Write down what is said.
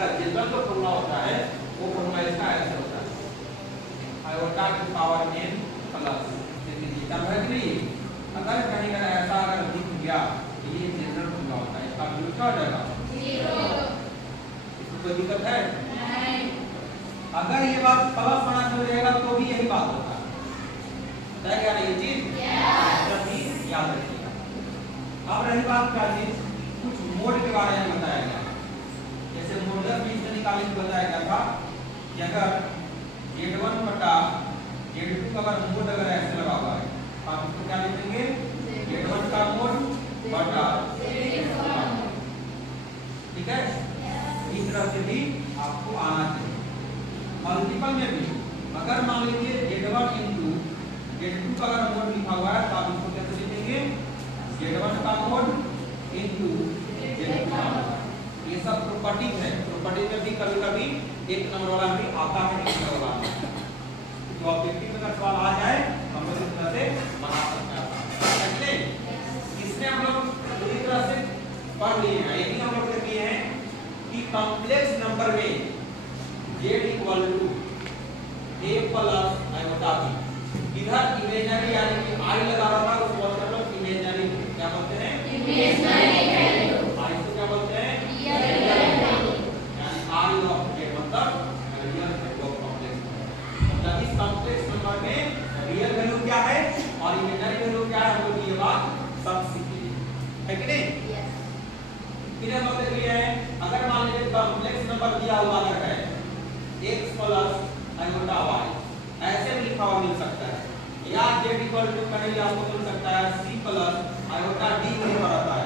इसका जनरल जो फॉर्मूला होता है वो फॉर्मूला इसका ऐसे होता है आयोटा की पावर n प्लस थीटा है कि नहीं। अगर कहीं अगर ऐसा अगर दिख गया तो ये जनरल फॉर्मूला होता है, इसका वैल्यू क्या हो जाएगा 0। इसमें कोई दिक्कत है नहीं। अगर ये बात प्लस होना चल जाएगा तो भी यही बात होता है, बताया गया ना ये चीज, तभी याद रखिएगा। अब रही बात क्या चीज, कुछ मोड के बारे में बताया गया, जैसे मॉडुलस में इससे निकालने को बताया गया था कि अगर Z1 बटा Z2 का अगर मोड अगर ऐसे लगा हुआ है तो आप इसको क्या लिखेंगे Z1 का मोड बटा Z2 का मोड, ठीक है। इस तरह से भी आपको आना चाहिए। मल्टीपल में भी अगर मान लीजिए Z1 इंटू Z2 का अगर मोड लिखा हुआ है तो आप इसको कैसे लिखेंगे Z1 का मोड इंटू Z2 का मोड। ये सब प्रॉपर्टीज है, प्रॉपर्टीज में भी कभी-कभी एक नंबर वाला भी आता है, एक नंबर वाला तो ऑब्जेक्टिव में अगर सवाल आ जाए हम लोग इस तरह से बना सकते हैं। समझे? इसमें हम लोग पूरी तरह से पढ़ लिए हैं। ये भी हम लोग देख लिए हैं कि कॉम्प्लेक्स नंबर में z equal to a plus iota b, इधर इमेजिनरी यानी कि i लगा रहा था उसको बोलते हैं लोग इमेजिनरी, क्या बोलते हैं इमेजिनरी वैल्यू, i को क्या बोलते हैं रियल वैल्यू, यानी i ऑफ z मतलब रियल वैल्यू ऑफ कॉम्प्लेक्स। मतलब इस कॉम्प्लेक्स नंबर में रियल वैल्यू क्या है और इमेजिनरी वैल्यू क्या है, हम लोग ये बात सब सीख लिए है कि नहीं। फिर हम लोग देख लिए हैं अगर मान लीजिए कॉम्प्लेक्स नंबर दिया हुआ अगर है x प्लस आयोटा y, ऐसे भी लिखा हुआ मिल सकता है, या z इक्वल टू कहीं आपको मिल सकता है c प्लस आयोटा d वहीं पर आता है,